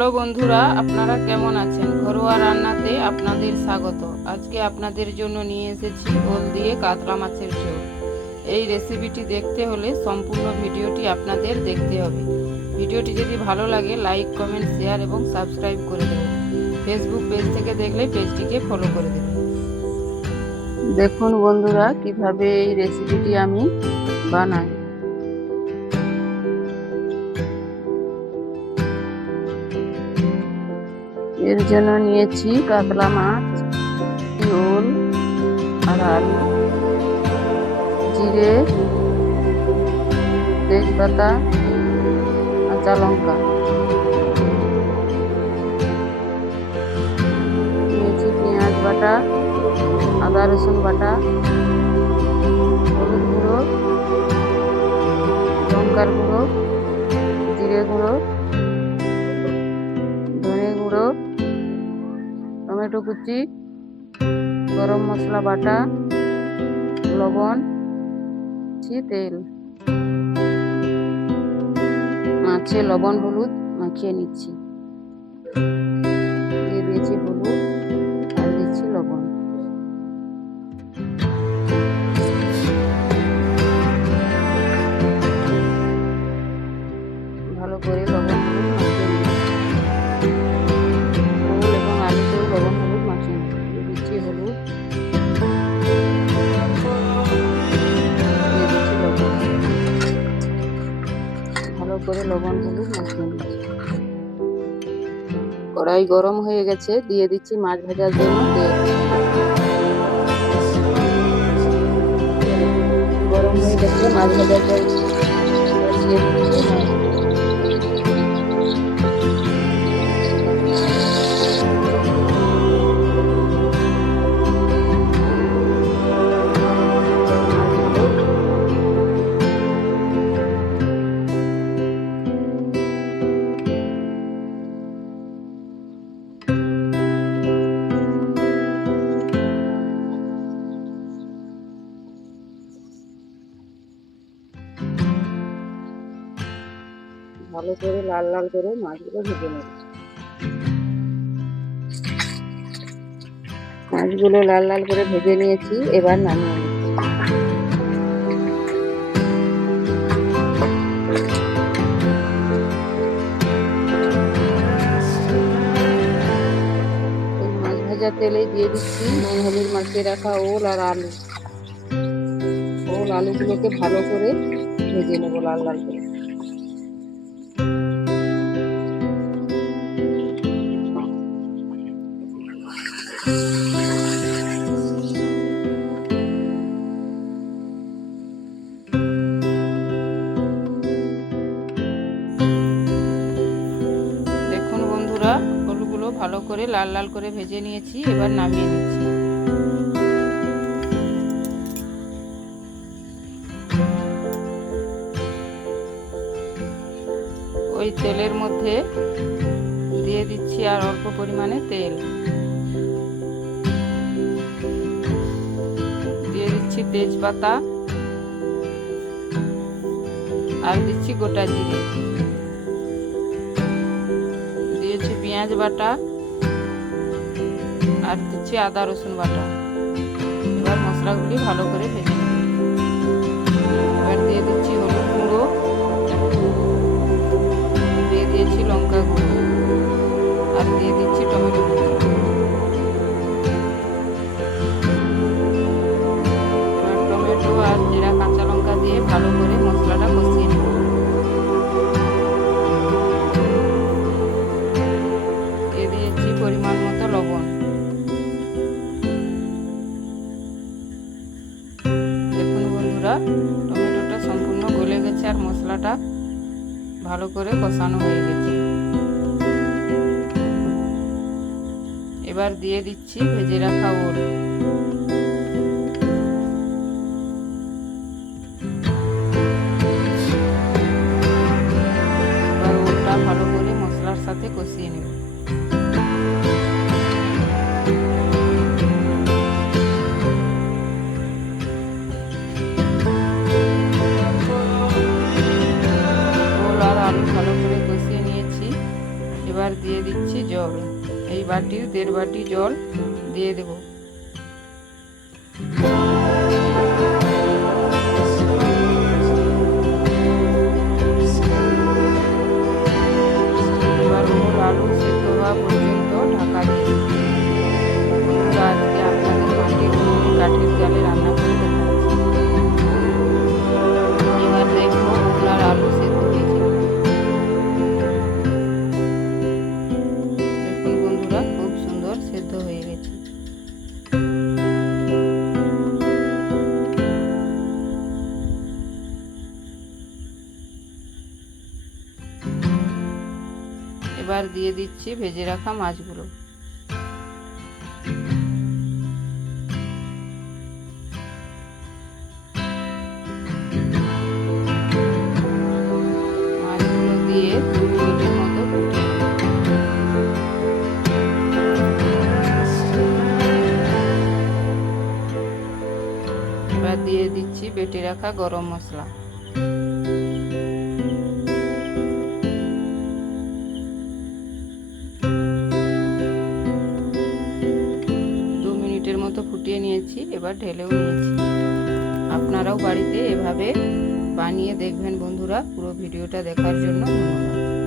Hello বন্ধুরা, আপনারা কেমন আছেন? ঘরোয়া রান্নাতে আপনাদের স্বাগত। আজকে আপনাদের জন্য নিয়ে এসেছি ওল দিয়ে কাতলা মাছের ঝোল। এই রেসিপিটি দেখতে হলে সম্পূর্ণ ভিডিওটি আপনাদের দেখতে হবে। ভিডিওটি যদি ভালো লাগে লাইক, কমেন্ট, শেয়ার এবং সাবস্ক্রাইব করে দেবেন। ফেসবুক পেজ থেকে দেখলে পেজটিকে ফলো করে দেবেন। দেখুন বন্ধুরা, কিভাবে এই রেসিপিটি আমি বানাই। এর জন্য নিয়েছি কাতলা মাছ, ওল আর আলু, জিরে, তেজপাতা, কাঁচা লঙ্কা। নিয়েছি পেঁয়াজ বাটা, আদা রসুন বাটা, হলুদ গুঁড়ো, লঙ্কার গুঁড়ো, জিরে গুঁড়ো, ধনে গুঁড়ো, টমেটো কুচি, গরম মশলা বাটা, লবণ, তেল। মাছে লবণ হলুদ মাখিয়ে নিচ্ছি। দিয়ে দিয়েছি হলুদ আর দিচ্ছি লবণ। ভালো করে লবণ হলুদ মাখিয়ে নিচ্ছি। ওল এবং আলুতেও লবণ হলুদ মাখিয়ে নিচ্ছি। দিচ্ছি হলুদ, দিয়ে দিচ্ছি লবণ। ভালো করে লবণ হলুদ মাখিয়ে নিচ্ছি। কড়াই গরম হয়ে গেছে, দিয়ে দিচ্ছি মাছ ভাজার জন্য তেল। গরম হয়ে গেছে, মাছ ভাজার তেল দিয়ে দিচ্ছি মাছ। ভালো করে লাল লাল করে মাছগুলো ভেজে নেব। মাছগুলো লাল লাল করে ভেজে নিয়েছি, এবার নামিয়ে নিচ্ছি। এই মাছ ভাজা তেলে দিয়ে দিচ্ছি নুন হলুদ মাখিয়ে রাখা ওল আর আলু। ওল আলুগুলোকে ভালো করে ভেজে নেব লাল লাল করে। দেখুন বন্ধুরা, ওলগুলো ভালো করে লাল লাল করে ভেজে নিয়েছি, এবার নামিয়ে নিচ্ছি। ওই তেলের মধ্যে দিয়ে দিচ্ছি আর অল্প পরিমাণে তেল। দিয়ে দিচ্ছি তেজপাতা আর দিচ্ছি গোটা জিরে। দিয়েছি পেঁয়াজ বাটা আর দিচ্ছি আদা রসুন বাটা। এবার মশলাগুলি ভালো করে ভেজে নেব। এবার দিয়ে দিচ্ছি হলুদ গুঁড়ো, দিয়ে দিয়েছি লঙ্কা গুঁড়ো আর দিয়ে দিচ্ছি টমেটো কুচি। এবার টমেটো আর জিরা কাঁচা লঙ্কা দিয়ে ভালো করে মশলাটা কষিয়ে নেব। দিয়ে দিয়েছি পরিমাণ মতো লবণ। দেখুন বন্ধুরা, টমেটোটা সম্পূর্ণ গলে গেছে আর মশলাটা ভালো করে কষানো হয়ে গেছে। এবার দিয়ে দিচ্ছি ভেজে রাখা ওল। এবার ওলটা ভালো করে মশলার সাথে কষিয়ে নেব। ওল আর আলু ভালো করে কষিয়ে নিয়েছি। এবার দিয়ে হবে। এই বাটির 1.5 বাটি জল দিয়ে দেব। এবার ওল আলু সেদ্ধ হওয়া পর্যন্ত ঢাকা দিয়ে দেব। বন্ধুরা, আজকে আপনাদের মাটির উনুনে কাঠের জালে রান্না করে দেখাচ্ছি। এবার দেখবো ওল আর আলু সেদ্ধ হয়েছে। দেখুন বন্ধুরা, খুব সুন্দর সেদ্ধ হয়ে গেছে। এবার দিয়ে দিচ্ছি ভেজে রাখা মাছগুলো। মাছগুলো দিয়ে 2 মিনিটের মতো ফুটিয়ে নেব। এবার দিয়ে দিচ্ছি বেটে রাখা গরম মশলা। মতো ফুটিয়ে নিয়েছি, এবার ঢেলেও নিয়েছি। আপনারাও বাড়িতে এভাবে বানিয়ে দেখবেন বন্ধুরা। পুরো ভিডিওটা দেখার জন্য ধন্যবাদ।